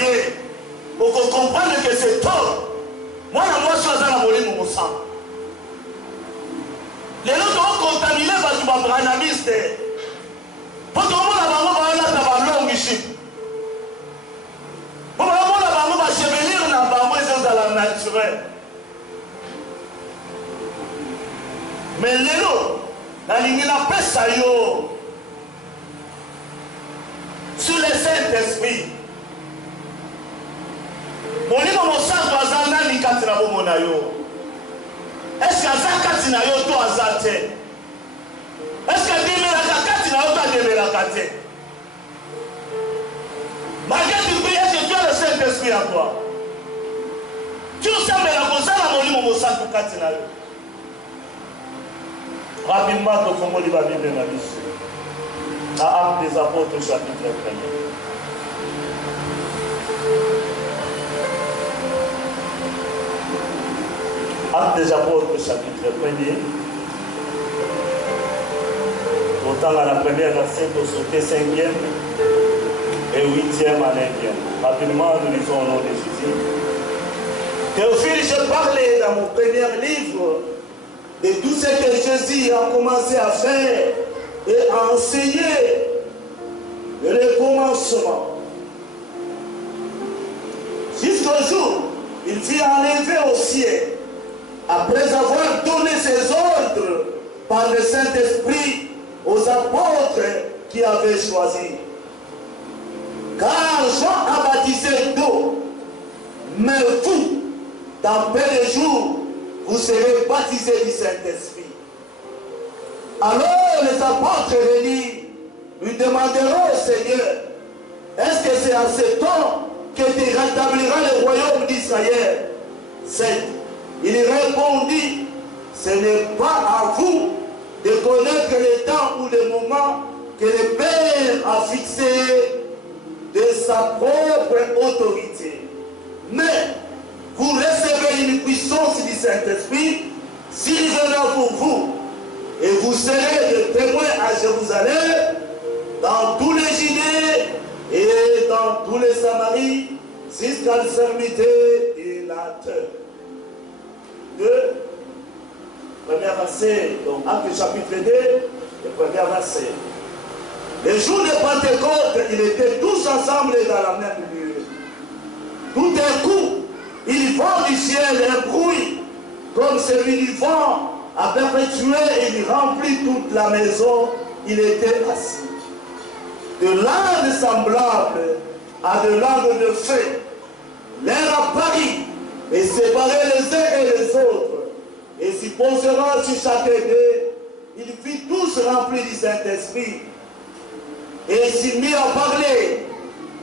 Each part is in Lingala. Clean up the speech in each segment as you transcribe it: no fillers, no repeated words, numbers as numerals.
naye pour comprendre que c'est tort. Moi, moi, je suis dans la moline mon sang. Les autres ont contaminé parce que ma branamiste. Pour tout le monde, la bango va là, la bango chip. Pour le monde, la bango va chevenir la bango et dans la naturelle. Mais les autres, la ligne la paix ça yo sur le Saint-Esprit. Mon livre mon sang doit s'en ni katina bomo na yo. Est-ce que ça katina yo to azate? Est-ce que dime la katina yo to dime la kate? Malgré tu pries, est-ce que tu as le Saint-Esprit à toi? Tu sais mais la cosa la mon livre mon sang to katina yo. Rapidement, tu vas lire la Bible de la Bible. À Actes des Apôtres, chapitre 1er. Actes des Apôtres, chapitre 1er. Autant à la première verset, pour sauter 5e et 8e à 9e. Rapidement, nous lisons au nom de Jésus. Théophile, je parlais dans mon premier livre de tout ce que Jésus a commencé à faire et à enseigner le commencement. Jusqu'au jour, il fut enlevé au ciel, après avoir donné ses ordres par le Saint-Esprit aux apôtres qui avaient choisi. Car Jean a baptisé d'eau, mais vous, dans peu de jours, vous serez baptisés du Saint-Esprit. Alors les apôtres venus lui demanderont au Seigneur, est-ce que c'est à ce temps que tu rétabliras le royaume d'Israël? Il répondit, ce n'est pas à vous de connaître le temps ou le moment que le Père a fixé de sa propre autorité. Mais vous recevez une puissance du Saint-Esprit s'il viendra pour vous, et vous serez des témoins à Jérusalem, dans tous les Judées et dans tous les Samaries, jusqu'à l'extrémité de la terre. 2, premier verset, donc Actes chapitre 2, le premier verset. Le jour de Pentecôte, ils étaient tous ensemble dans la même lieu. Tout d'un coup, il vent du ciel un bruit, comme celui du vent a perpétué et il remplit toute la maison. Il était assis. De langues semblables à de langues de feu, l'air apparut et séparait les uns et les autres, et s'y posera sur chaque idée. Il fit tous remplis du Saint-Esprit, et s'y mit à parler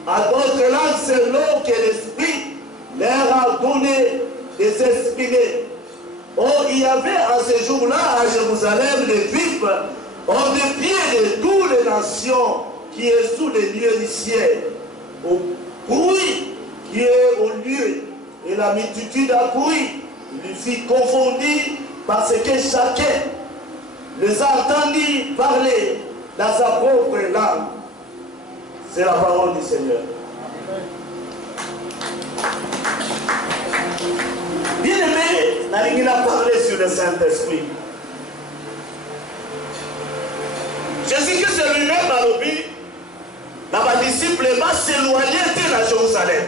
à d'autres langues selon que l'Esprit leur a donné de s'exprimer. Oh, il y avait à ce jour-là à Jérusalem des Juifs hors des pieds de toutes les nations qui est sous les lieux du ciel. Au bruit qui est au lieu, et la multitude accourit, il lui fit confondre parce que chacun les a entendus parler dans sa propre langue. C'est la parole du Seigneur. Bien-aimé, Naringina a parlé sur le Saint-Esprit. Jésus-Christ lui-même a dit, les disciples vont s'éloigner de Jérusalem.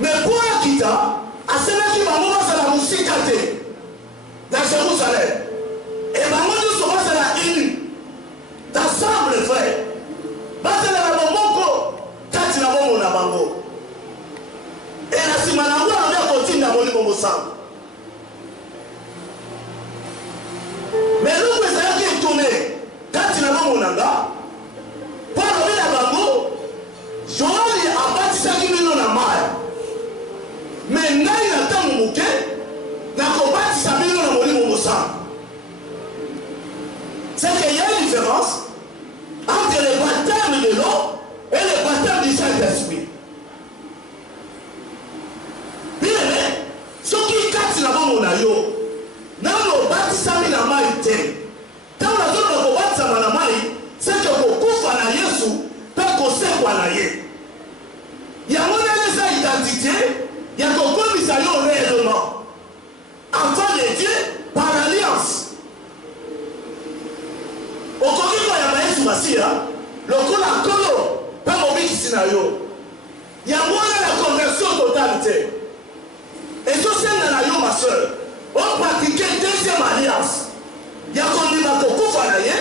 Mais pour quitter, à ceux qui vont voir la musique dans Jérusalem, et vont voir la île, d'ensemble, frère. Parce que la Bamoko, quand tu as bon la Bambo. Et la Simanango avait continué à voler mon sang. Mais nous, vous avez tourné, quand tu as bon mon anga, pour le la Bambo, Joël a bâti ça qui vient dans la mer. Mais n'a pas de mouquet, n'a pas bâti ça qui vient dans mon sang. l'église na yo. Il y a moins la conversion totalité. Et tout ça dans yo ma soeur. On pratique deuxième alliance. Il y a qu'on dit ma coco fanaye,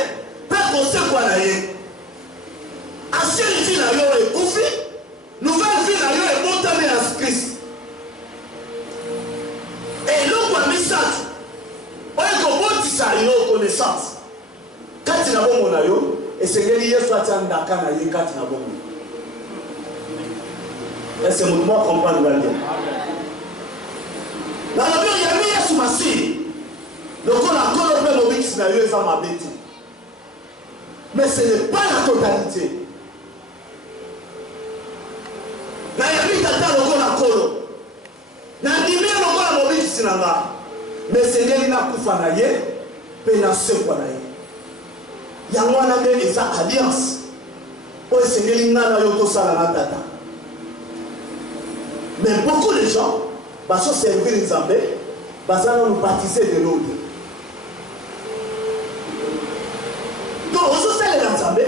pas qu'on sait quoi naye. Ancienne vie na yo est koufi, nouvelle vie na yo est montée en Christ. Et l'eau quoi message. On est comme bon ça yo connaissance. Quand tu n'as pas mon ayo, et c'est que hier soit tu en Dakar na ye quand tu n'as pas mon. Est-ce que moi comprendre le dire? Dans le Bible, il y a mis Yesu Massi. Donc on a collé le mix na yo et ça m'a bêti. Mais ce n'est pas la totalité. Na yami tata loko na kolo. Na ndimi loko na mobiki sinanga. Mais Seigneur na kufa na ye, pe na sekwa na ye. Yango na be eza alliance. O Seigneur na yo to sala na tata. Mais beaucoup de gens va se servir les Zambé, va nous baptiser de l'eau. Donc on se sert les Zambé.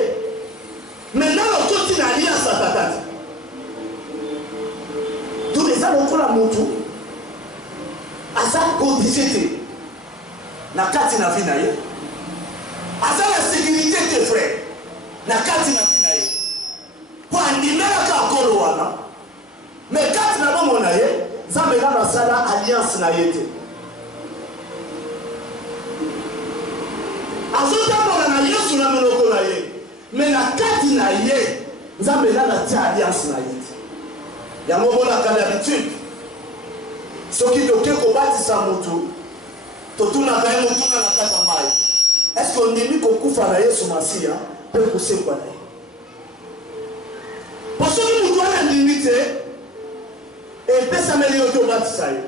Maintenant on continue à alliance à tata. Donc les gens ont la moto. Asa complicité. Na kati na vie na ye. Asa la sécurité tes frères. Na kati na vie na ye. Pour animer la kolo wana. Mais kati na bomo na ye, Zambé na sala alliance na ye te. Azota bona na Yesu na monoko na ye. Mais na kati na ye, Zambé na tia alliance na ye te. Yango bona ka d'habitude. Soki toke ko batisa moto, totuna ka moto na kata mai. Est-ce qu'on dit ko kufa na Yesu Masia peut pousser quoi na ye? Parce que nous doit la limiter et pesa meli oto batisa ye.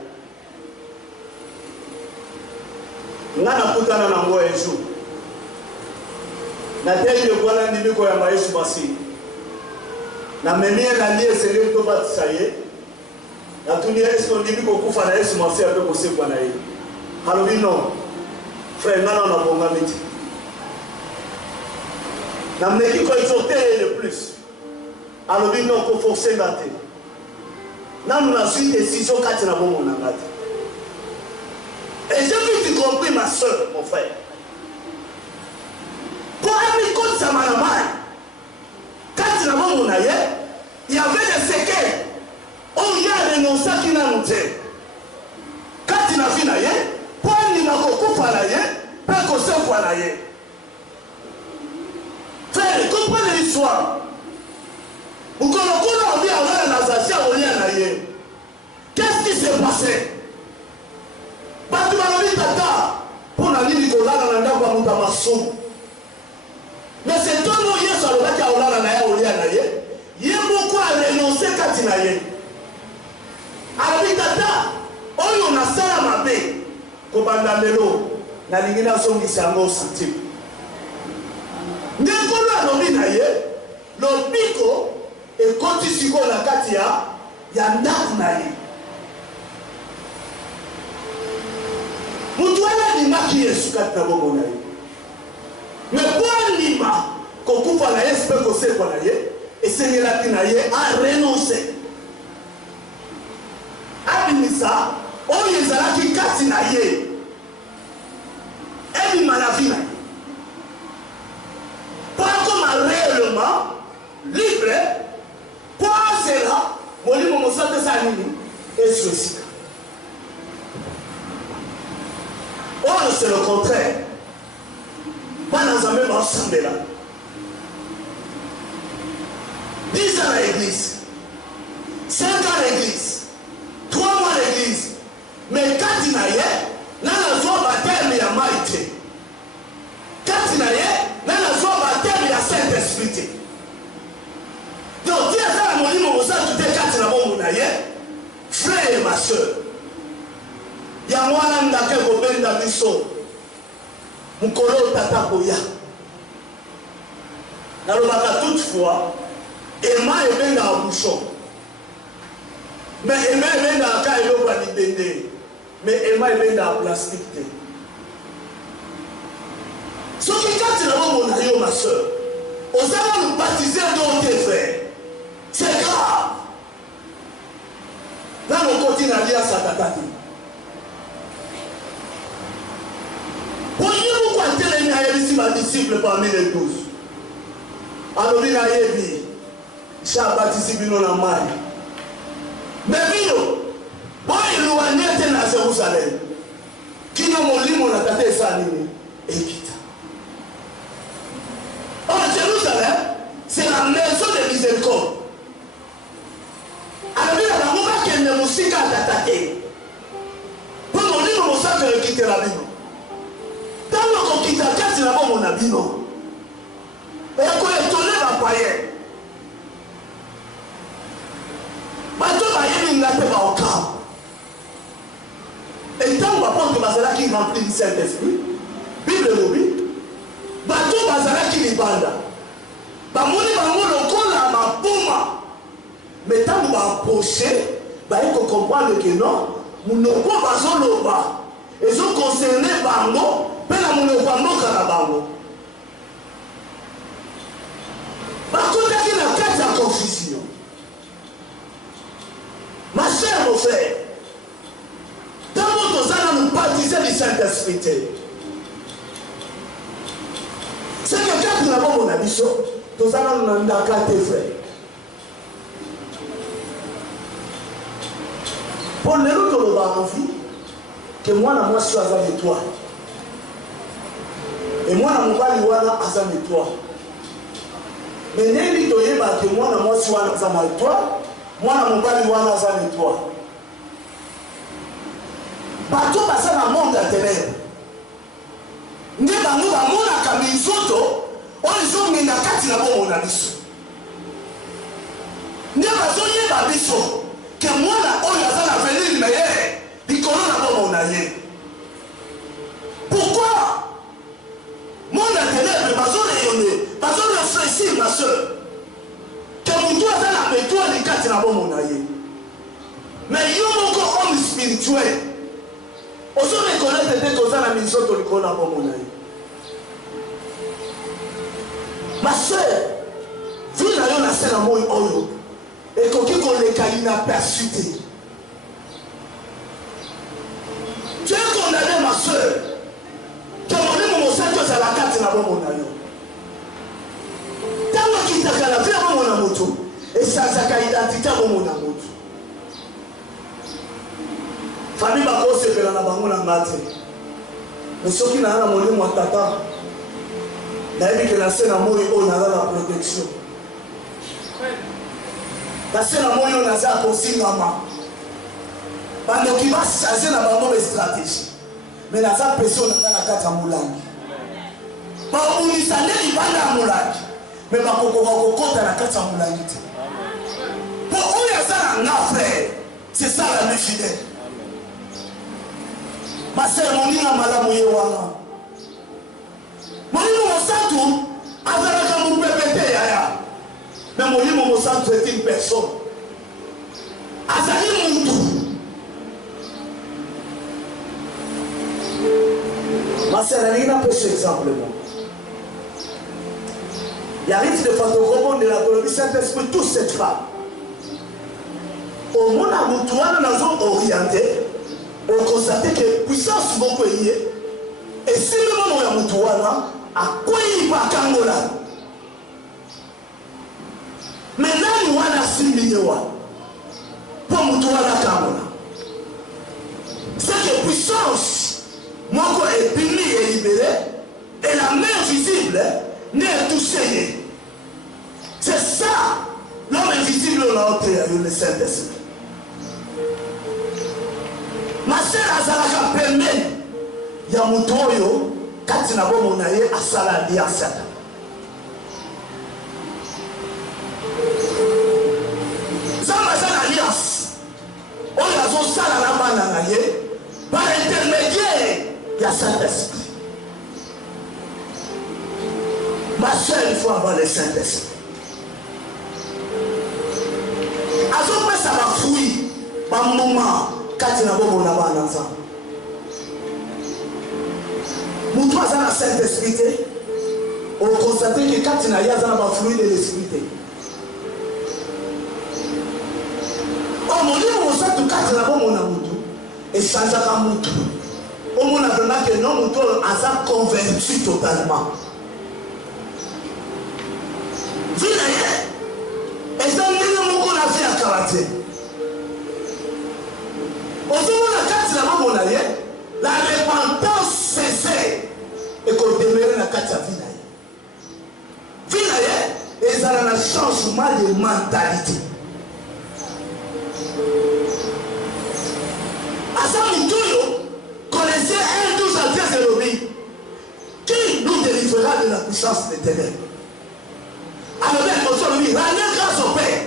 Ngana kutana na ngo Yesu. Na teli yo kwa ndimi ko ya Yesu Masia. Na memie na lie sele to batisa ye. Na tunia est-ce qu'on dit ko kufa na Yesu Masia peut pousser quoi na ye? Halobi non. Frère ngana na bonga miti. Na meki ko exhorter le plus. Alors il faut forcer la tête. Nous avons une décision quand nous avons mon angate. Et j'ai vu tu compris ma soeur, mon frère. Pour aller contre sa malamai, quand nous avons mon aïe, il y avait des séquelles. On y a renoncé à qui n'a monté. Quand il a vu l'aïe, pour aller dans le coup à l'aïe, pas qu'on se voit l'aïe. Frère, comprenez l'histoire. Qu'est-ce qui s'est passé? Mais c'est toi qui as renoncé il beaucoup à renoncer quand il a eu. Alors, on a ça à ma paix. Comme dans le lot, la ligne de son discernement centime. Le pico et quand tu suis la katia, il y a un date naïe. Moutoua n'a qui est sous quatre nabos naïe. Mais pour l'ima, qu'on coupe à la espèce qu'on sait qu'on a et c'est la tinaïe a renoncé. Abimisa, on y a qui katinaïe. Elle m'a la vie. Pas comme réellement libre. Pour cela, mon livre me semble que ça est suicide. Or, c'est le contraire. Pas dans un même ensemble là. 10 ans à l'église, 5 ans à l'église, 3 mois à l'église. Mais quand il y a, là, la joie baptême, il y a maïté. Quand il y a, là, la joie baptême, il y a Saint-Esprit. Donc, tu as fait la monnaie, mon sang, tu t'es quand tu as mon frère et ma soeur. Il y a moi, là, qui est dans le biseau. Mon colo tata koya. Dans le bac, toutefois, Emma est bien dans le bouchon. Mais Emma est bien dans le cas, il va libérer. Mais Emma est bien dans le plastique. Ce qui, quand tu as mon ma soeur, on s'est baptisé dans tes frères. disciple parmi les 12. Alors il a dit, Jean baptise bino na mai. Mais bino, bon éloigné était à Jérusalem. Qui n'a mon lit, mon attaque ça et quitte. Or Jérusalem, c'est la maison de miséricorde. Alors il a la mouva qui ne musique à attaquer. Pour mon lit, mon sac de quitter la Bible. Tant qu'on quitte la carte, c'est là-bas mon habit, non. Et qu'on est tourné la païenne. Bateau va y aller au camp. Et tant qu'on va prendre que Bazala qui remplit du Saint-Esprit, Bible le dit, bateau Bazala qui les bande. Bamoni bango lokola mabuma. Mais tant qu'on va approcher, il faut comprendre que non, nous n'avons pas besoin de bas. Ils ont concerné bango, mais nous n'avons pas besoin de bango. Par contre, il y a une carte de confusion. Ma chère, mon frère, dans votre âme, nous baptisons du Saint-Esprit. C'est que quand nous avons mon ambition, nous allons nous en accorder, frère. Pour les autres, nous avons envie que moi, je suis à toi. Et moi, je suis à toi. Mais n'est-ce pas que moi, je suis à toi. Moi, je suis à toi. Bateau passe dans le monde de ténèbres. Nous avons un monde à Kamizoto, on les a mis dans la carte de la bombe. Nous avons un biso que moi, on a venu meilleur, du colon à bombe. Pourquoi? Monde de ténèbres, parce qu'on est parce qu'on est flexible, ma soeur. Que vous doit dans la méthode des cartes de la bombe. Mais il y a encore un homme spirituel. On se reconnaît peut-être qu'on a la mission de l'école à mon aïe. Ma soeur, vu la scène à moi, et qu'on les caïnes a persuadé. Tu es condamné, ma soeur. Tu as donné mon sang à la carte à mon aïe. Tant que tu as la vie à mon amour, et ça a identité à mon amour. Famille va se faire dans la banque en matin. Mais ceux qui n'ont pas mourir, moi, tata, d'ailleurs, que la scène a mouru, on a la protection. La scène a mouru, on a la consigne maman. Pendant qu'il va changer la banque de stratégie. Mais la personne n'a pas la carte à Moulangi. On y s'en est, il va à Moulangi. Mais on va compter la carte à Moulangi. Pour où il y a ça en affaire, c'est ça la même fidèle. Ma sœur, mon lit a mal à mouiller. Mon lit, mon sang, avec un bébé, mais mon lit, mon sang, c'est une personne. Azali Moutou. Ma sœur, elle a un peu cet exemple. Il arrive de photographe de la Colombie Saint-Esprit, toute cette femme. Au monde à Moutouane, nous avons orienté. On constate que puissance beaucoup est et si nous avons un Moutouana, à quoi il va Kangola? Maintenant, nous avons 6 millions pour Moutouana Kangola. C'est que puissance, moi, est punie et libérée, et la main visible n'est touchée. C'est ça, l'homme invisible, on a créé le Saint-Esprit. Ma sœur Azalaka permet Yamutoyo Katina Bomonaye Asala Diasata. Zamazan Alliance, on a son salalabanaye par intermédiaire de Saint-Esprit. Ma sœur, il faut avoir le Saint-Esprit. Azopé ça va fouiller par moment. Quand na bomo na bana nza mutu azana Saint-Esprit on constate que quand na yaza na ba fluide de l'esprit on moni on sait que quand na bomo na mutu et change ka mutu on mona vraiment que non mutu asa converti totalement Et ça me dit que mon a fait à karaté. Au moment où la repentance cessait et qu'on demeurait la carte à vie. Et ça a un changement de mentalité. Assam Moutoyo connaissait 1-12 à 13 de l'obéi. Qui nous délivrera de la puissance des ténèbres? Alors, la grâce au Père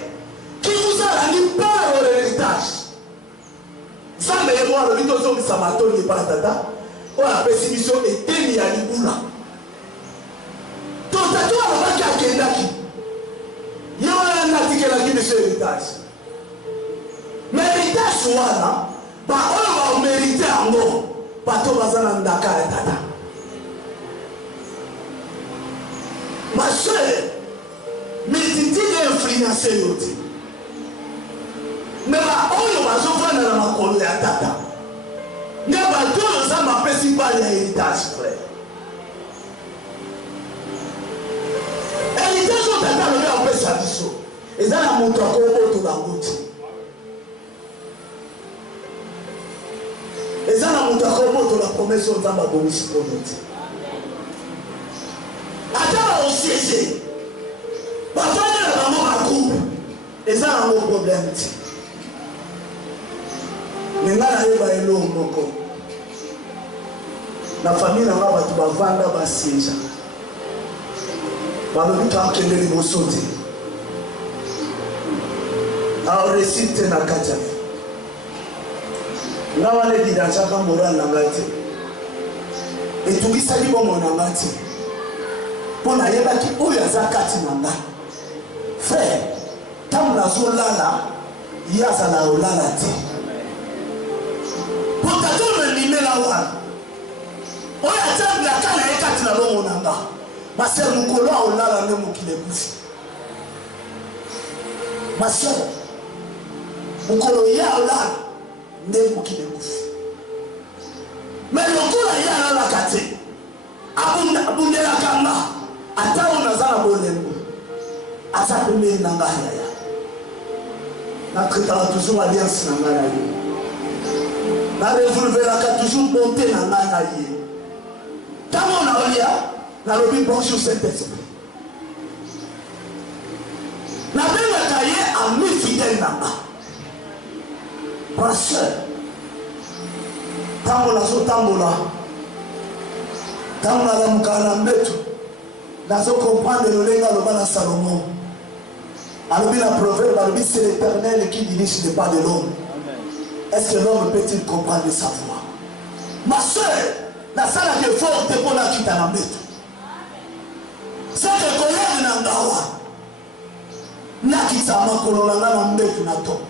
qui vous a rendu part au héritage. Ça me voir le vidéo de Samaton et Paratata. On a pessimation et Temi à Libula. Donc, tu as vu à Kendaki. Il y a un article qui de ce héritage. Mais l'héritage soit bah, on va mériter un mot. Pas tout le monde dans Dakar et Tata. Ma soeur, mais tu es influencé. Mais on va se faire dans la colère à Tata. Mais tout le monde m'a fait si pas l'héritage, frère. L'héritage, on t'a donné un peu sa vie. Et ça, la montre encore autour de la route. Et ça, la montre encore autour de la promesse de la bonne volonté. Attends, on siège. Parfois, il y a vraiment un groupe. Et ça, c'est un gros problème. Mais là, il y a un long mot. La famille, là, tu vas vendre un siège. Tu vas vendre un siège. Alors, récite na kacha. Nga wale didachaka moral na ngati. Et tu bisa libo mona ngati. Pona yeba ki oyo azakati na nga. Frère, tam na zolala, yaza na olala te. Potato me limela wana. Oyo atambi akana ekati na lomo na nga. Base mukolo a olala ne mukile busi. Ma soeur, mukolo ya olala ne mukile busi. Mais lokola ya olala kate. Abunde la kamba. Ata unazana bolembo. Ata kumbe nanga ya. Na traitera toujours alliance nanga ya. Na revolvera ka toujours monter nanga ya. Tamo na olia na lobi bonjour Saint-Esprit. Na benga kaye ami fidèle nanga. Pasteur. Tamo la so tamo la. Tamo la mukana mbetu. Nazo comprendre le lenga le bana Salomon. Alors la proverbe, c'est l'Éternel qui dirige les pas de l'homme. Est-ce que l'homme peut-il comprendre sa voix? Ma soeur, la salle qui est forte pour la quitte à la bête. C'est que colère n'angawa. Na kita makololanga na mbetu na to.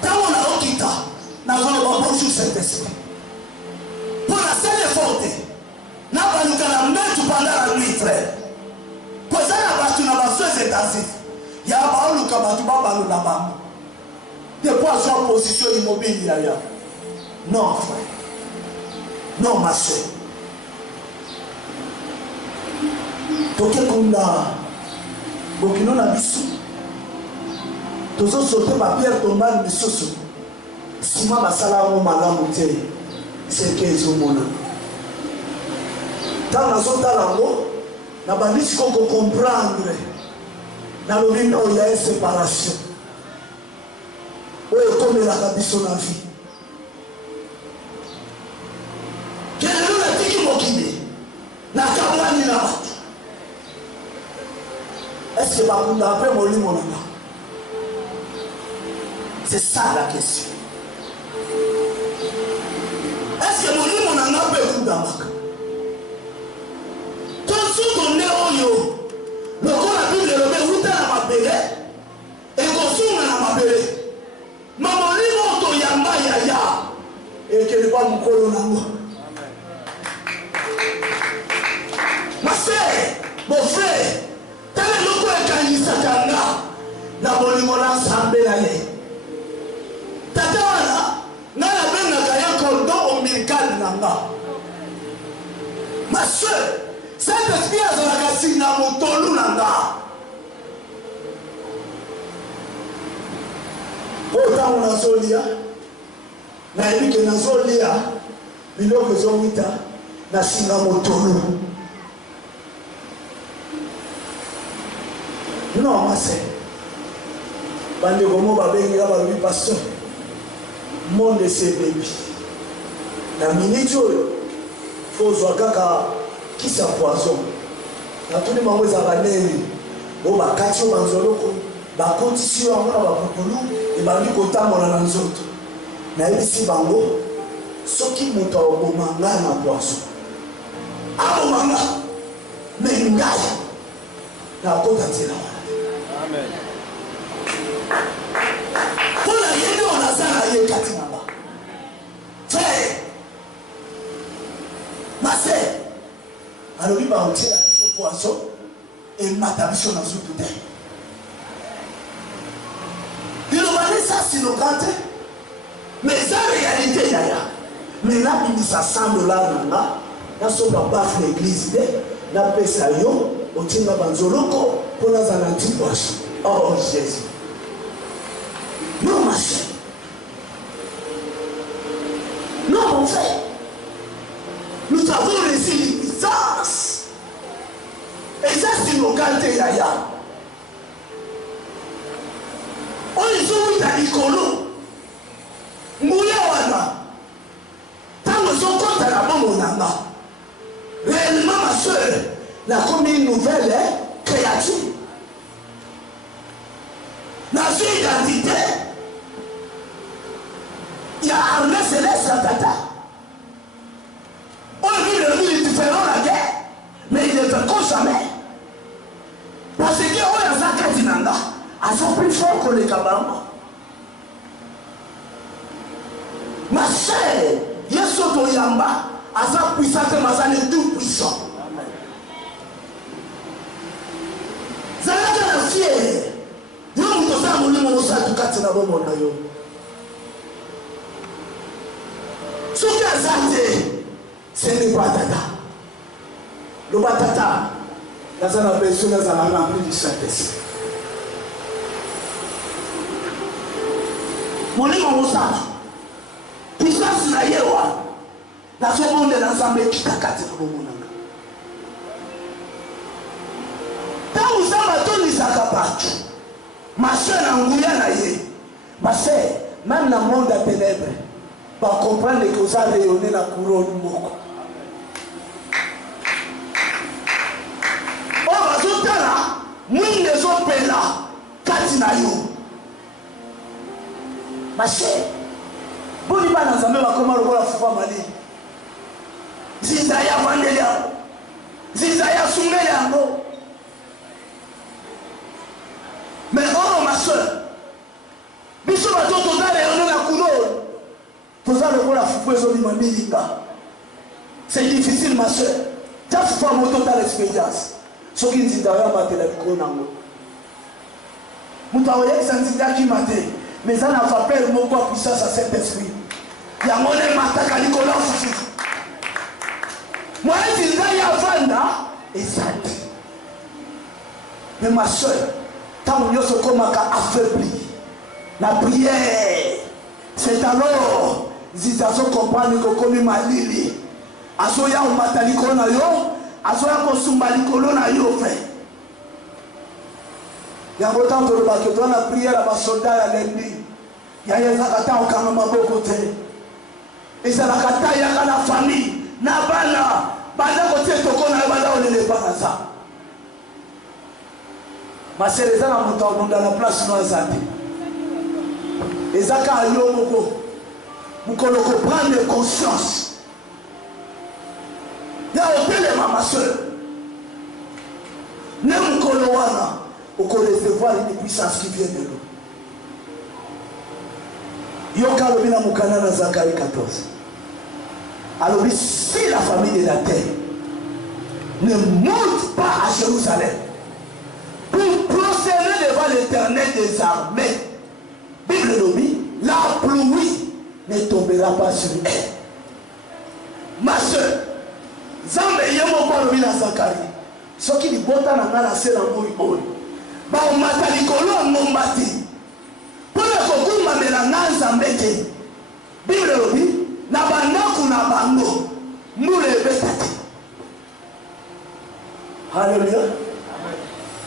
Tango na okita, na zone ba bonjour Saint-Esprit. Pour la salle est forte. Na baluka na mbetu pendant la nuit, frère. Pour ça, il y a des choses étasiques. Il y a des gens qui ont des choses. Des fois, sur une position immobile. Non, frère. Non, ma soeur. Donc, comme là, Bokino na biso. Tous ont sauté ma pierre tombée de biso. Si ma basala au malamu te, c'est qu'ils ont mon âme. Tant que nous sommes na bandisi koko comprendre na lobina o ya séparation oyo komelaka biso na vie kelelo na tiki mokili na kabwani na bato est-ce que bakunda apres molimo nanga? C'est ça la question. Est-ce que molimo nanga mpe kundamaka? Ton néo, le corps a vu le Bible, à ma belle, et consomme à ma belle. Maman, l'imoto yamba yaya, et que le pas mon colonamo. Ma soeur, mon frère, t'as le loco et kanisa kanga, na bolimona sambe la ye. Tatawana, na la belle n'a qu'un cordon ombilical nanga. Ma soeur, c'est Saint-Esprit azalaka singa motolu na nga. Otango nazolia, nayebi ke nazolia biloko ezowita na singa motolu. Non, c'est bande comme babengi balobi pasteur. Monde c'est baby. La minute faut soit kaka qui sa poison. Na tuni mango za baneli. O bakati o banzoloko. Ba condition ngo na ba pukulu e ba ndi kotambola na nzoto. Na yebisi bango soki moto obomanga na poison. Abo manga mengai na kota tira. Amen. Pour la yéné on a ça à yé katinaba. Frère, ma sœur, alors il va en tirer ce poisson et matabicho dans ce tout. Il a dit ça c'est le grand. Mais ça réalité d'ailleurs. Mais là il dit ça $100 là, là sur la base de l'église, là pesa yo, au tima banzoloko. Pour la zanantipoche. Oh Jésus. Non, ma chère. Non, mon frère. Nous avons reçu l'existence. Et ça, c'est nos qualités, yaya. On est au à l'icolo. Mouyawana. Tant que son compte à la maman, mon âme. Réellement, ma soeur, la commune nouvelle est créative. Dans une identité, il y a armée céleste à tata. On vit le vie différent la guerre, mais il ne fait qu'au jamais. Parce que on a ça katinanga, elles sont plus forts que les kabamba. Ma chère, Yesoto Yamba, elles sont puissantes, mais elles sont tout puissants. Zalaka la fière. Yo mtosa mulimo musatu kati na bomo na yo. Soki azate, ce n'est pas tata. Le batata, la zana besoin de zana rempli du Saint-Esprit. Mulimo musatu. Puissance na yewa. La seconde de l'ensemble qui t'a kati na bomo na. Tant vous avez toni sakapatu. Ma soeur n'a ma soeur, même dans le monde des ténèbres, va comprendre que vous avez rayonné la couronne. On va tout là, nous ne sommes pas là, Katinayo. Ma soeur, vous n'avez pas dans la comment le voir la foi mali. Zizaya Vandeliamo, Zizaya Sumeliamo. Mais oh ma soeur, biso bato tozala yono na couronne, tozala lokola fufu ezolima milinga. C'est difficile ma soeur. Tu as fait mon total expérience. Ce qui dit d'ailleurs ma télévision nango. Mutaoye sanzida qui maté, mais ça n'a pas peur mon corps puissance à cet esprit. Ya mone mataka Nicolas fufu. Moi je dis ya vanda exact. Mais ma soeur, tant que nous sommes affaiblis, la prière, c'est alors, si ça se comprend que comme malili, asoya ou mataliko na yo, asoya kosumbaliko na yo fait. Il y a autant de repas que dans la prière à ma soldat à l'ennemi. Il y a des akata au kanama bokote. Et c'est la kata ya la famille, na bana, bana kote toko na bana on ne pas ça. Ma sœur est dans la place noisette. Et ça quand yo moko, vous connaissez prendre conscience. Il y a un ma soeur. Ne vous connaissez vous connaissez voir une puissance qui vient de nous. Yoka lobina mukana na Zacharie 14. Alors si la famille de la terre ne monte pas à Jérusalem pour procéder devant l'Éternel des armées, Bible dit, la pluie ne tombera pas sur elle. Ma soeur, Zambé Yemo Kolobina Zacharie. Ce qui dit bota na ngala se na moi oyo. Ba omata likolo mombati. Pona kokuma melanga nzambete. Bible lobi na bandaku na bango. Mule betati. Alléluia.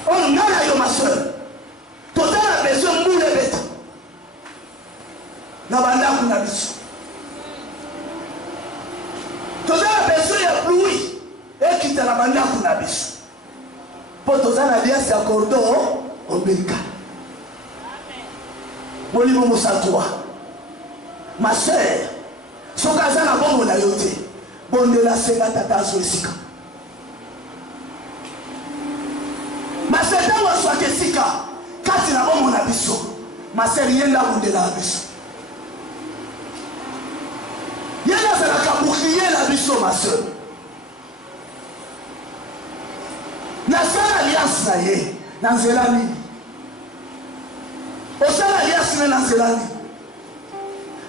On ngala yo ma soeur. Totala besoin mule beta. Na bandaku na biso. Totala besoin ya pluie. Ekita na bandaku na biso. Potozana alias ya cordon ombilical. Molimo musatwa. Ma sœur, sokaza na bongo na yote. Bondela senga tata so esika. Ma sœur tango so akesika, kati na bongo na biso. Ma sœur yenda bondela biso. Yenda zala kabouclier la biso ma sœur. Nasala alliance na ye na nzela nini osala alliance na nzela nini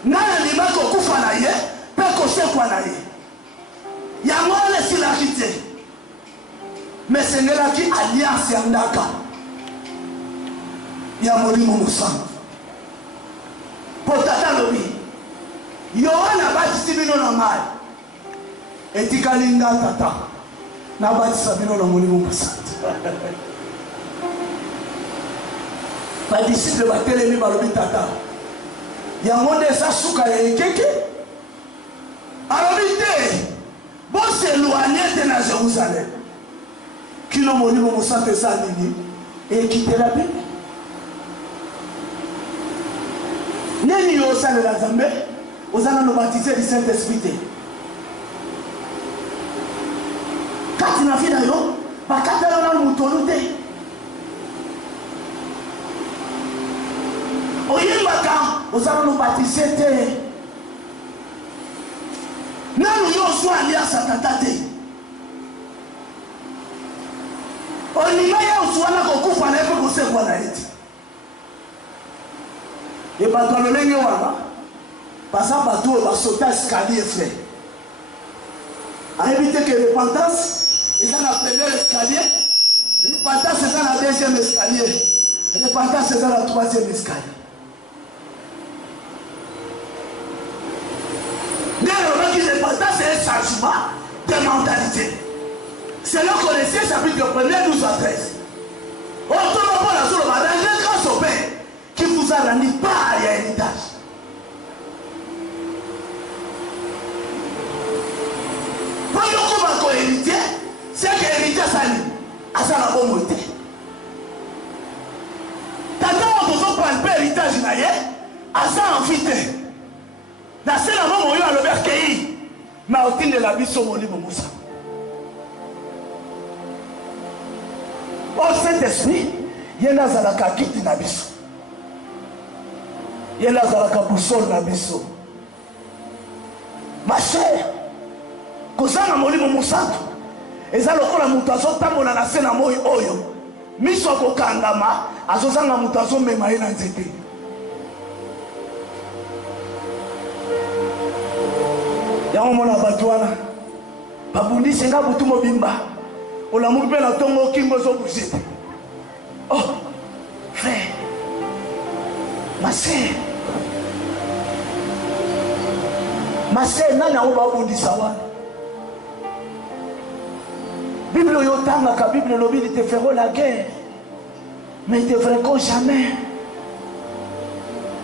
nana lima kokufa na ye mpe kosekwa na ye yango olesilaki te mesengelaki alliance ya ndaka ya molimo mosantu mpo tata lobi yohana batisi bino na mai etikali nga tata na batisa bino na molimo mosantu badisiple batelemi balobi tata yango nde eza suka ya ekeke alobi te boseloigne te na Jérusalem kino molimo mosantu eza nini ekitela pe nini yo osalela nzambe oza nano baptise du Saint Esprit te kati na vi na yo bakatela na mutolu te oyembaka oza nano baptise te nanu yo ozwa alias ya tata te olinga ye ozwana kokufa na ye mpe kosekwa na ye te ebato alolenge wana baza bato oyo basota escalier frère ayebi te ke repentance eza na premier escalier repentance eza na deuxième escalier repentance eza na troisième escalier nde elobaki repentance est changement de mentalité selon Colossiens chapitre 1er 12 à 13 otolo Paul azoloba rendez grâce au Père qui vous a rendu part ya héritage po yokoma kohéritier c'est que héritier asali aza na bomoi te tata oyo tozopalpe héritage na ye aza envi te na se na momo oyo alobi akei ma otindela biso molimo mosantu o Saint-Esprit ye nde azalaka kiti na biso ye nde azalaka busole na biso ma chère kozanga molimo mosantu eza lokola moto azotambola na se na moi oyo miso akokangama azozanga moto azomema ye na nzete yango mona bato wana babundisi nga butu mobimba olamuki mpe na ntongo okingo ezobouge te oh frère ma sœur nani yango babundisa wana Bible oyo otangaka Bible lobi ils te feront la guerre mais ils te vaincront jamais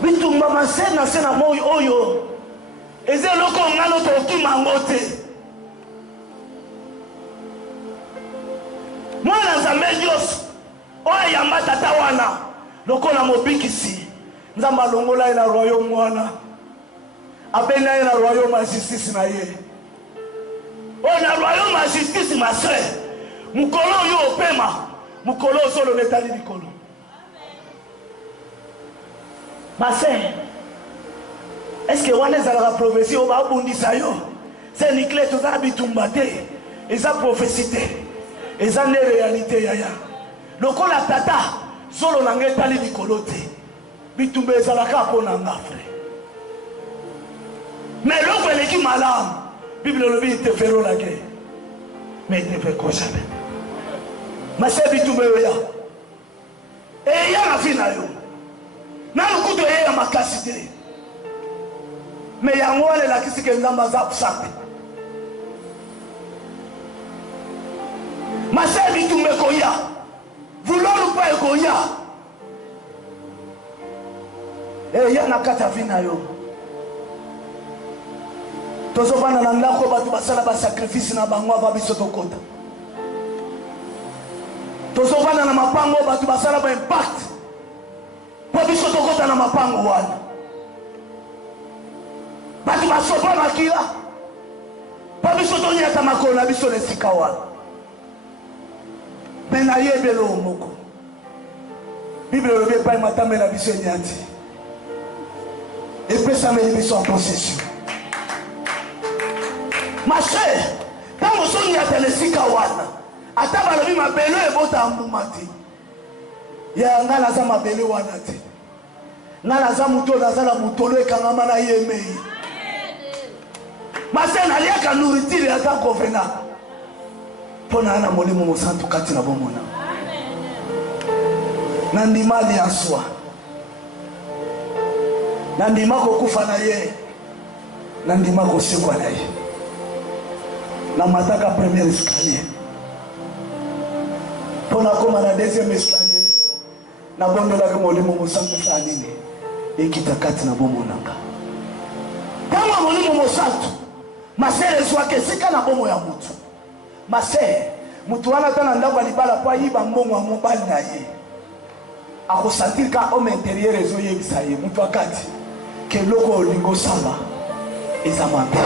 bitumba masere na se na moi oyo eza eloko ngano tokima yango te mwana nzambe nyonso oyo ayamba tata wana lokola mobikisi nzambe alongola ye na royaume wana abenga ye na royaume ya justice na ye oyo na royaume ya justice ma sœur mukolo oyo opema mukolo ozolo netali likolo ma sœur est-ce que wana ezalaka prophétie oyo babundisa yo se nikle toza na bitumba te eza prophétie te eza nde réalité yaya lokola tata zolo na ngai etali likolo te bitumba ezalaka mpo na nga frère mais eloko eleki malamu Bible lobi ils te feront la guerre mais ils ne feront jamais Masebi tumeoya. Et ya la vie na yo. Na lukuto ya makasite. Mais ya ngwale la kisike nzamba za sape. Masebi tumekoya. Vouloir pas ekoya. Et ya nakata vie na yo. Tozobana na ndako batu basala ba sacrifice na bango ava biso tokota. Tozobana na mapango batu basala ba impact. Po biso tokota na mapango wana. Batu basopa makila. Po biso tonyata makona biso lesika wana. Mena yebelo moko. Bible lobe pa matambe na biso nyati. Et pesa me biso en possession. Ma chère, quand vous soignez à lesika wana, ataba lobi mabelo ebota ambumati. Ya ngala za mabelo wana te. Ngala za muto nazala mutolo ekangama na yemei. Ma chère naliaka nourriture ata kovena. Pona na molimo mosantu kati na bomona. Nandima lianswa. Nandima kokufa na ye. Nandima kosekwa na ye. Na mataka premier escalier. Pona koma na deuxième escalier. Na bondola ke molimo mosantu fa nini. Ekita kati na bomonanga. Kama molimo mosantu. Masere zwake sika na bomo ya mutu. Masere mutu wana tana ndako alibala pa yiba mbongo wa mobali na ye. Ako sentir ka homme intérieur ezo yebisa ye mutu akati ke loko lingo sala ezamambe.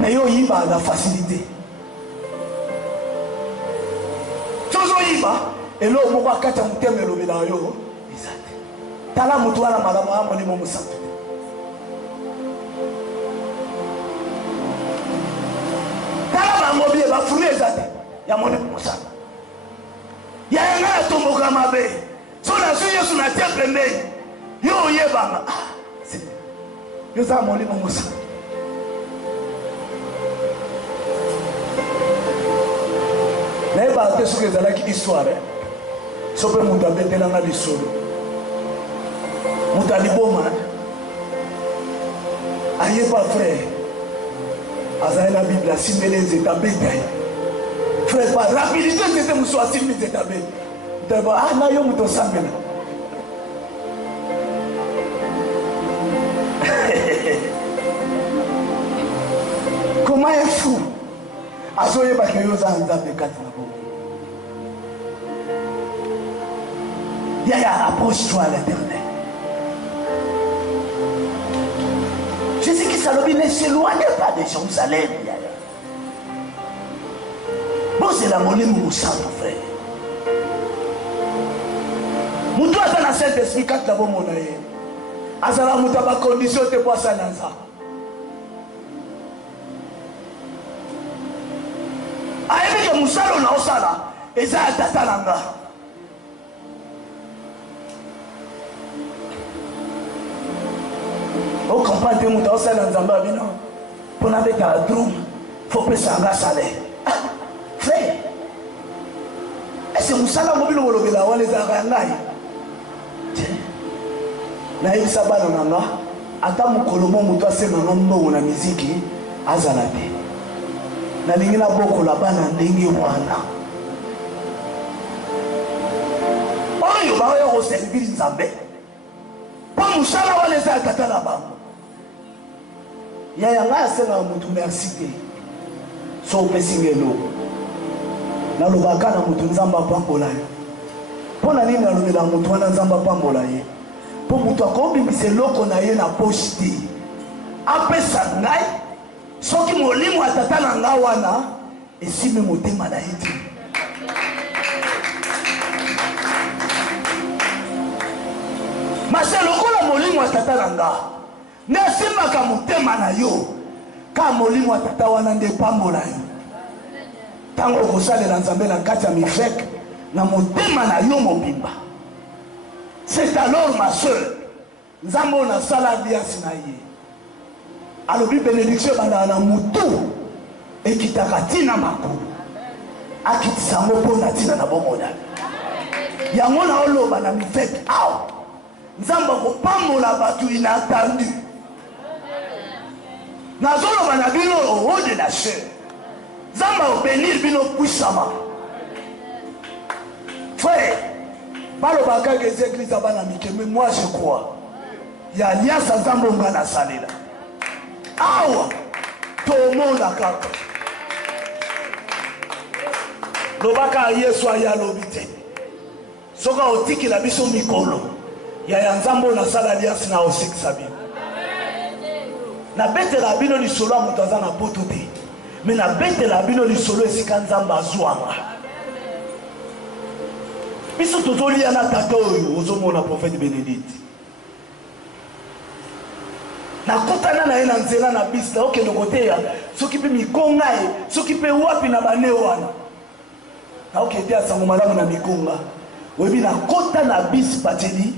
Mais yo yiba la facilité. Tozo yiba elo moko akata muteme lobela yo ezate. Tala mutu wana malamu amo ni momo santu. Mobile ba furu ezate ya mone musana ya ngala tomboka mabe so na so yesu na temple mbei yo yebanga yo za mone musana na ba te so ezala ki histoire so pe mutu abetela na lisolo mutu aliboma aye pas frère. Azaï la Bible a simé les établis. Frère, pas rapidité, c'était mon soir simé les établis. Ah, là, yo mouton samena. Comment est fou? Azoye bakeyo za nzambe kati na bongo. Yaya, approche-toi à l'Éternel. Jésus qui s'alobie, ne s'éloignez pas de Jérusalem. Bon, c'est la monnaie moussa, mon frère. Moutou a dans la Saint-Esprit, quand tu as mon aïe. Azala mouta ba condition te bois ça dans ça. Aïe, que moussa l'on a au sala. Et ça a tatalanga. Au campagne de mouta au sala dans Zamba, non. Pour n'avoir qu'à la drum, il faut que ça salaire. Frère, est-ce que moussa la mobile ou le on les a rangés? Na yebisa bana nanga ata mukolomo mutu asemanga mbongo na miziki azala te nalingi na bokola bana ndenge wana oyo baoya koservir nzambe po mosala wana eza ya tata na bango yaya ngai asengaa mutu merci te so opesi ngelo nalobaka na mutu nzambe apambola yo mpo na nini nalobela mutu wana nzambe apambola ye pour mutu akobimbisa eloko na ye na poche te apesa ngai soki molimo atata na ngai wana esimi motema na ye te mase lokola molimo atata na ngai nesimbaka motema na yo ka molimo atata wana nde pambola yo ntango okosalela nzambe na kati ya mifeke na motema na yo mobimba. C'est alors ma soeur, Nzambo na sala biasi na ye. Alobi bénédiction bana na mutu ekitaka tina makulu. akitisa ngo pona tina na bomona yango na oloba na mifete awa nzamba kopambola batu inattendu nazoloba na bino au haut de la chair nzamba obénir bino puissamment frère balobaka que les églises abana mike mais moi je crois il y a alliance nzamba onga na salela awa tomona kaka lobaka yesu aya lobi te soka otikila biso mikolo ya nzambo na sala alliance na osikisa bino na betela bino lisolo ya moto aza na poto te me na betela bino lisolo esika nzambe azwanga biso tozolia na tata oyo ozomona prophète Bénédicte nakotana na ye na nzela na bisi na okende koteya soki mpe mikonga ye soki mpe wapi na bane wana na okende ya sango malamu na mikonga oyebi nakota na bisi bateli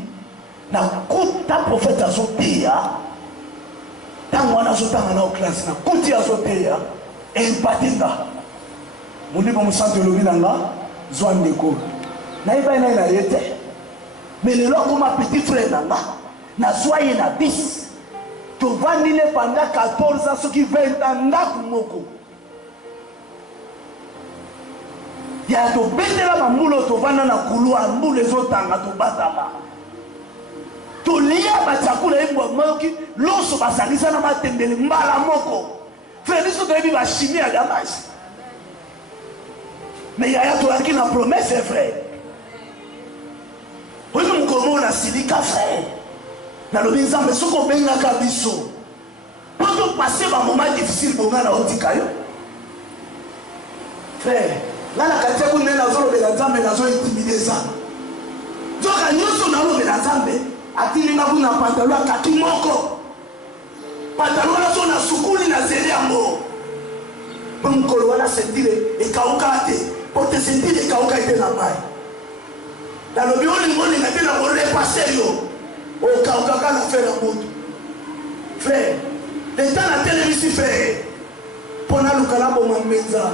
nakuta prophète azoteya ntango wana azotanga na oklase nakuti azoteya empatinga molimo mosantu elobi na nga zwa ndeko nayebai naye na ye te me lelo akoma petit frère na nga nazwa ye na bisi tovandi ne pendant 14 ans soki 20 ans ndako moko ya tobetela bambula tovanda na couloir mbula ezotanga tobatama tolia batiakula yembwa moki loso basalisa na matembele mbala moko frère biso toyebi bachimie ya damage me yaya toyaki na promesse frère oyebi mokolo na silika frère nalobi nzambe soki obengaka biso po topase bamoment difficile bonga na otika yo frère nga na kati ya kunene nazolobela nzambe nazointimide eza nzoka nyonso nalobela nzambe atilinga kuna pantalo akaki moko pantalo wana so na sukuli na zeli yango po mokolo wana sentire ekauka te po te sentire ekauka ete na mai nalobi olingolinga te na korepase yo okaukaka na frère ya moto frère leta na telemisi frère mpo naluka naboma mbenza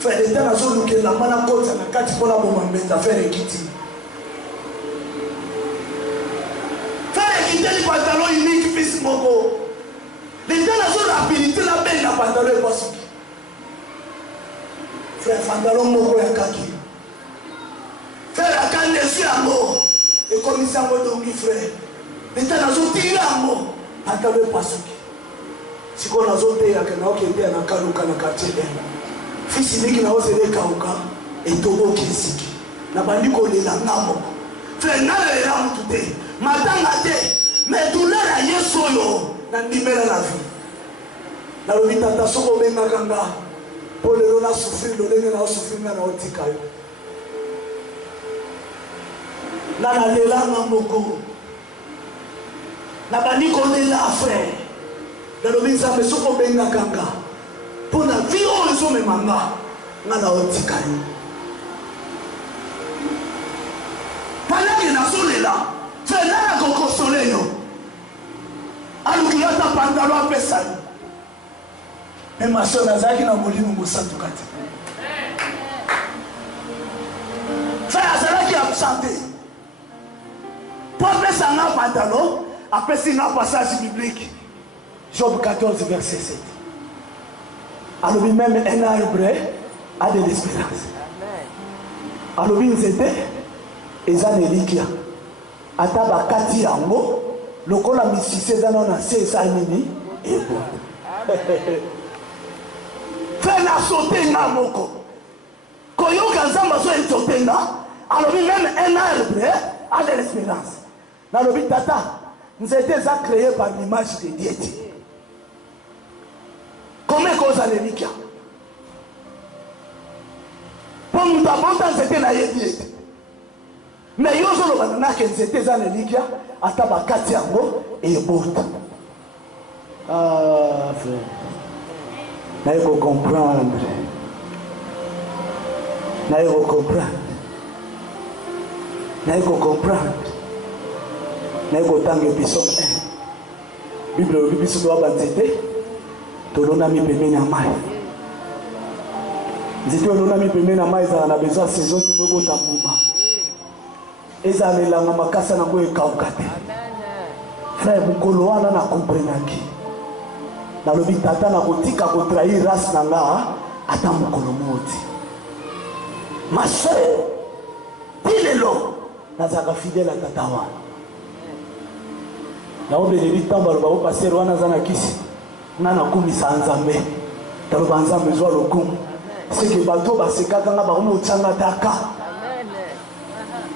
frère leta nazolukela mba nakota na kati mpo naboma mbenza frère ekiti ekiteli pantalo unique fils moko leta nazorapidité na bene na pantalo ekwasuki frère pantalo moko ya kaki frère akandesi yango ekomisi yango dongi frère leta nazotila yango pantalo epasuki sikoyo nazoteyaka naokendeya na kaluka na quartier fils unique naozela ekauka etoboki esiki na bandi kolela nga moko frère nalela mutu te matanga te mais douleur ya yesu oyo na ndimela na vie nalobi tata soki obengaka nga mpo lelo nasufrir lolenge naosufrir nga na otika yo nga nalelanga moko nabandi kolela frère nalobi nzambe soki obengaka nga mpo na vie oyo ezomema nga na otika yo pandake nazolela frère nana kokosole yo alukila ata pantalo apesa yo me maso nazalaki na molimo mosantuka te frère azalaki absente po apesa nga pantalo apesi nga passage biblique Job 14 verset 7 alobi même un arbre a de l'espérance alobi nzete eza na elikia ata bakati yango lokola misise eza nano na se esa nini ebo frère nasote nga moko koyoka nzambe azo esote nga alobi même un arbre a de l'espérance nalobi tata nzete eza créé par l'image de Dieu comment ekozala elikia mpo moto abota nzete na ye diete mais yo ozoloba nanaka nzete eza na elikia ata bakati yango ebota frère naye kocomprendre naye kotanga episode 1 bible elobi biso towa banzete tolonami pembeni ya mai Nzete onona mi pembe na mai za na besoin saison tu bobo tambuma. Eza lelanga makasa na ngoe kaukate. Frère mukolo wana na comprenaki. Na lobi tata na kotika ko trahir race na nga ata mukolo moti. Ma sœur, dis-le-lo. Nazaka fidèle à tata wana. Na obele bitamba lo ba passer wana zana kisi. Nana kumisa nzambe. Talo banzambe zo lokumu. C'est que bateau ba sekaka nga ba mo tsanga taka.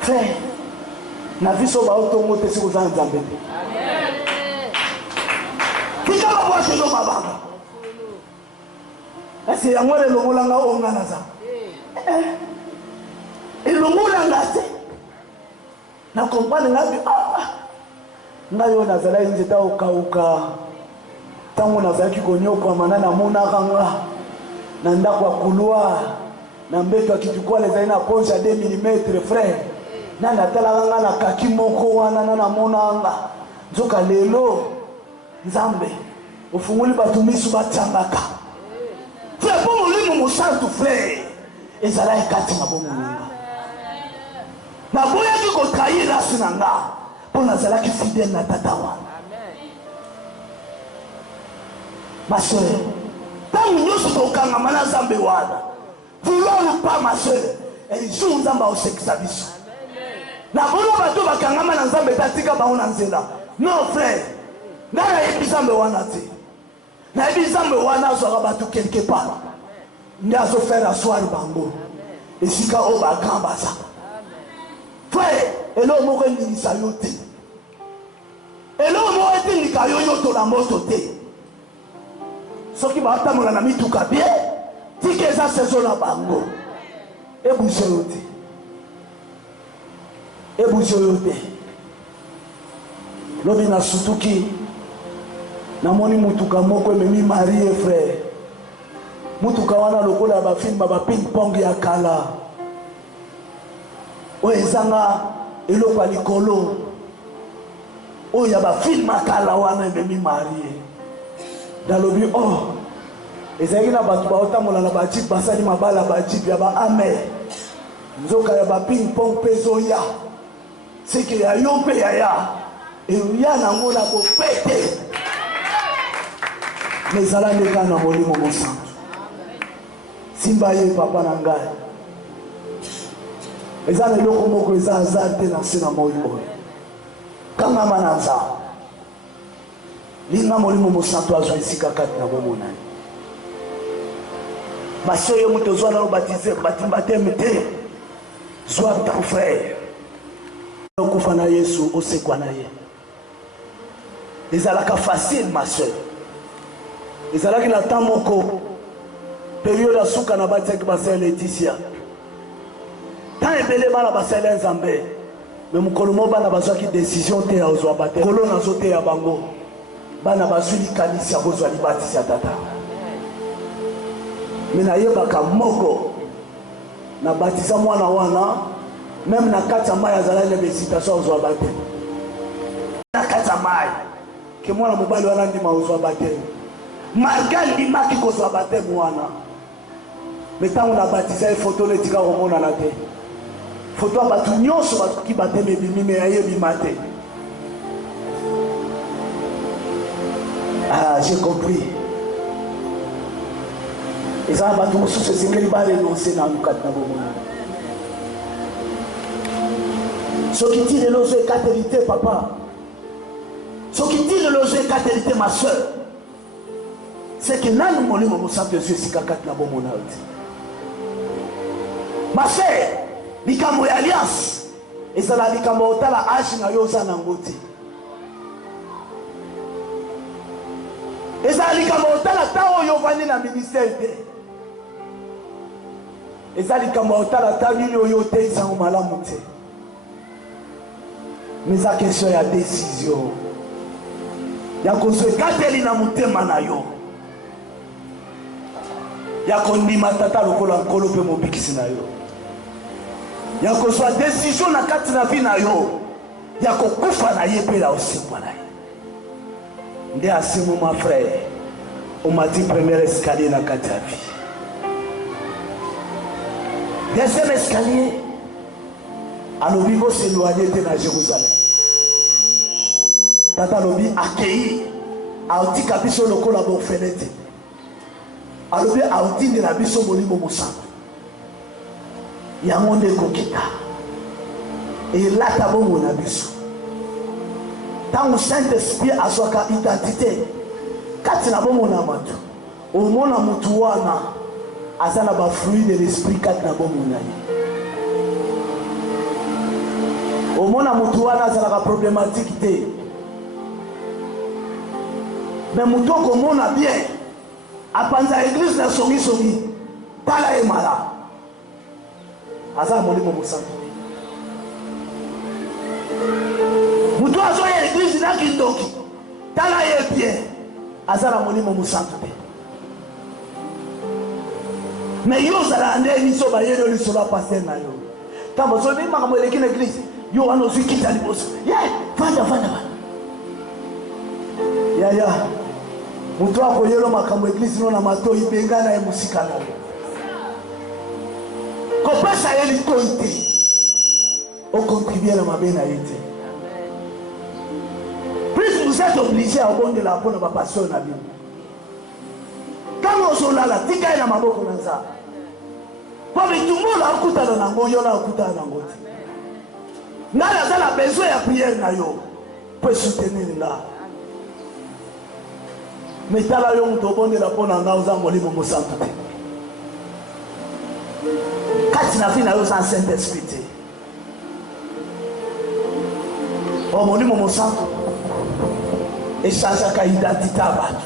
Frère, na viso ba otongo te siko za nzambe. Amen. Kika ba bwa no mabanga. Asi ya ngole lo molanga onga na za. Ilo molanga te. Na kompane ngabi ngayo na zala nzeta okauka. Tango na zaki konyoka manana mona kanga. Na ndako ya kulwa na mbeto akitukua les aina ponche à 2 mm frère na natala nga na kaki moko wana na mona anga nzoka lelo nzambe ufunguli batumisu batambaka frère pour molimo mosantu frère ezala ekati na bomunga na boya ki ko trahir race na nga pour nazala ki fidèle na tata wana ma sœur. Tant que nous sommes au Kangamana Zambewana, voulons pas ma soeur, et joue Zamba au sexabis. Na voulons pas tout le Kangamana Zambe Tatika Baonanzela. Non, frère, n'a pas Zambewana. N'a pas Zambewana Zorabatu quelque part. N'a pas fait asseoir le bango. Et si ka oba Gambasa. Frère, et l'homme aurait dit ça yote. Et l'homme aurait dit qu'il y a yoto la mototé. Ce qui va attendre la mituka bien, si que ça saison la bango, et bougeote, et bougeote. L'homme na sutuki, na moni mutuka moko memi marié frère. Mutuka wana lokola ba film ba ping pong ya kala. O ezanga eloko likolo. O ya ba film kala wana memi marié. Dans le but, oh, et c'est là bas tu vas autant mon la bâtisse, bah ça dit ma balle la bâtisse, y a ba amen. Nzoka ya ba ping pong peso ya, c'est que ya yompe ya, et ya na ngona ko pete. Mais ça là n'est qu'un amoli mon sang. Simba ye papa nangai. Et ça le loko moko eza azarte na sina moi moi. Kanga mananza. Linga molimo mosanto azwa isika kati na bomona. Masio yo mutozwa na baptiser batimbaté mete. Zwa ton frère. Okufa na Yesu osekwa na ye. Ezalaka facile ma soeur. Ezalaki na temps moko période asuka na bateki basele Laetitia. Tant ebele bana basele Nzambe. Mais mukolo mo bana bazwaki décision te ya ozwa bate. Kolo na zote ya bango. Bana bazuli kanisi ya kozwa libatisi ya tata. Mina yebaka moko na batisa mwana wana même na kati ya mai azalaki na hésitation ozwa bate. Na kati ya mai ke mwana mobali wana ndima ozwa bate. Malgré ndimaki kozwa bate mwana. Mais ntango na batisa photo letika komona na te. Photo ya bato nyonso bakoki bate mebimi me ayebi mate. Ah, j'ai compris. Et ça va tout ce que c'est pas renoncer dans le cadre de mon. Ce qui dit de l'oser catérité, papa. Ce qui dit de l'oser catérité, ma soeur. C'est que là, nous moulons mon sang de Dieu si cacat na bon mon. Ma soeur, l'ikamo alliance. Et ça la l'ikamo otala ashi na yosa na ngoti. Et ça li kama otala ta oyo vani na ministère te. Et ça li kama otala ta nini oyo te isa malamu te. Mais ça question ya décision. Ya kozwe kateli na mutema na yo. Ya kondima tata lokola nkolo pe mobikisi na yo. Ya kozwa décision na kati na vie na yo. Ya kokufa na ye pe la osimba na ye. Ndé asimu ma frère, on m'a dit premier escalier na kati ya vie. Deuxième escalier, alobi bo s'éloigner de na Jérusalem. Tata alobi accueilli, aouti kabiso lokola bo fenêtre. Alobi aouti de la biso molimo mosantu. Yango nde kokita. Et là tabo mona biso. Tant le Saint-Esprit a sa identité, quand il a bon mon amatu, au monde amutouana, à ça la fruit de l'esprit quand il a bon mon ami. Au monde amutouana, ça la problématique. Mais mouton comme on a bien, à penser à l'église n'a songi, pas la émala. À ça mon mon sang. Mouton a songi à l'église n'a qu'une doki. Tala est bien. À ça la mon mon sang. Mais yo zala ande ni so ba yelo ni so la passer na yo. Tamo so ni maka mo l'église. Yo ano su kita ni boss. Yeah, vanda. Ya. Mutu ako yelo makambo église no na mato ibenga na musika na. Ko pesa yeli konti. O contribuer à ma bien été. Plus vous êtes obligé à obonder la bonne passion na Bible. Quand on sont là, tika ina maboko na nza. Pour tout le monde a okuta na ngoyo na okuta na ngoti. Nala za la besoin ya prière na yo. Pour soutenir là. Mais t'as la yon to bonde la pona nga oza molimo mosantu. Kati na fina yo sans Saint-Esprit. O molimo mosantu. Et change ka identité abatu.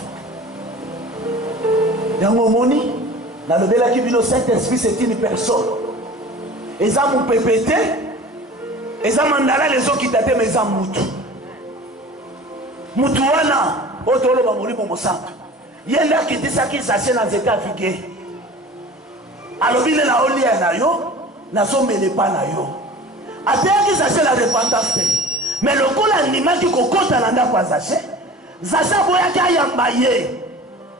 Yango moni na lobela ki bino Saint-Esprit c'est une personne. Et ça mon pépété. Et ça mandala les autres qui t'attaient mais ça mutu. Mutu wana otolo ba molimo mosantu. Yenda ki disa ki sase na zeta fike. Alobile na olia na yo, na somele pa na yo. Atea ki sase la repentance. Mais le ko la nima ki kokota na ndako sase. Zasa boya ka yamba ye.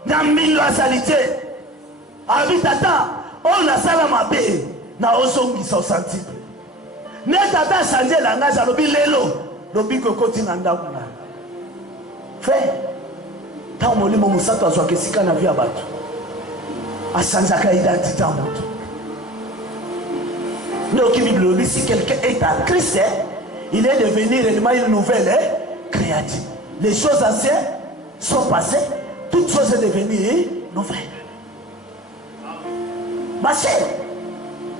Na mbilo asalite. Abi tata, on a sala mabe na osongi so sentible. Ne tata changer la ngage alobi lelo, lobi kokoti na ndako na. Fait tant molimo musato azwa kesika na via bato. Asanzaka identité en moto. Donc la Bible dit si quelqu'un est en Christ, il est devenu réellement une nouvelle créature. Les choses anciennes sont passées, toutes choses sont devenues nouvelles. Ma chère,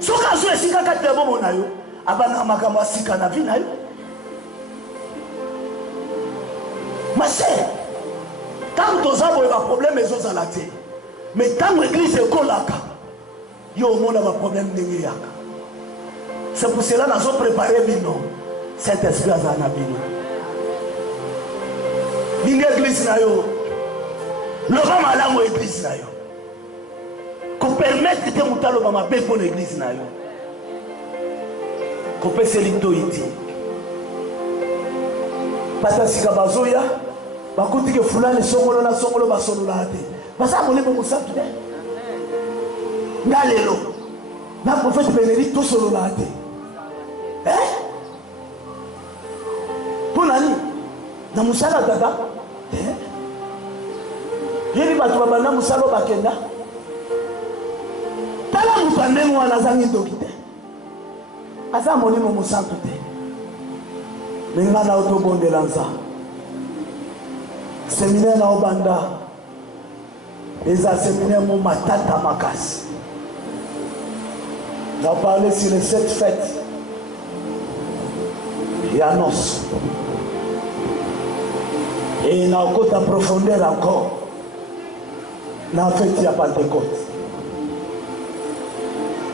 ce que je suis quand tu es bon, ma chère, quand tu as un problème, les autres à la terre. Mais quand l'église est colaka, il y a au monde un problème de l'Irak. C'est pour cela que nous avons préparé Bino. Cet esprit à Zanabino. L'église na yo. Le roi malam ou église na yo. Qu'on permette que tu aies un peu pour l'église na yo. Qu'on peut se l'itoïti. Patasika bazoya. Bakuti ke fulani songolo na songolo basolo la ate. Basa molimo musantu de. Ngalelo. Na prophète Bénédicte tout solo la ate. Pour nani? Na musala dada. Yeli batu babana musalo bakenda. Tala mutande mwana zangi dokite. Asa molimo musantu de. Menga na otobonde lanza. Séminaire na Obanda. Les séminaires mon matata makas. On a parlé sur les 7 fêtes. Et annonce. Et il a encore en profondeur encore. Dans la fête, il y a Pentecôte.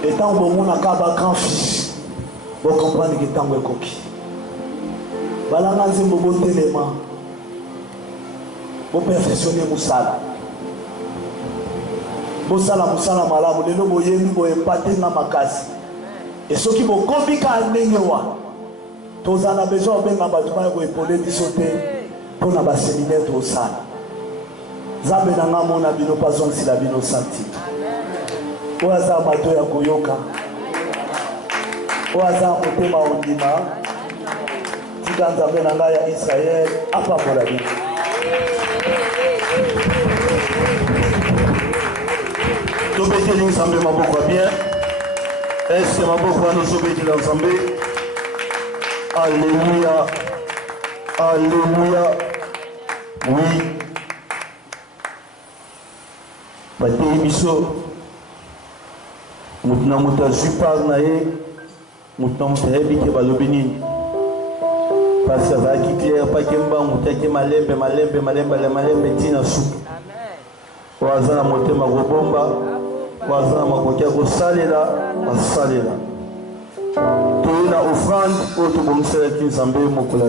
Et tant que mon akaba grand fils, vous comprenez que tant que coquille. Voilà, on a un bon élément. Pour perfectionner Moussala. Moussala malamu, les noms boyemi boyempaté na makasi. Et ceux qui vont compliquer à Nengewa, tous en a besoin de battre pour épauler du sauter pour na séminaire tout ça. Zambe na ngamo na bino pas on si la bino santi. Oaza bato ya koyoka. oaza motema ondima tika nzambe na ngai ya Israel apambola bino. Tobeteli nzambe maboko bien. Est-ce que maboko wana tobetela nzambe? Alléluia. Alléluia. Oui. Bateli biso. Mutna muta zupar na ye. Mutna muta hebi ke balobi nini. Parce que azalaki clair pake mbangu take malembe tina suka. Waza na motema kobomba, waza na makoki ya kosalela basalela. Toye na offrande oyo tobongiselaki nzambe mokolo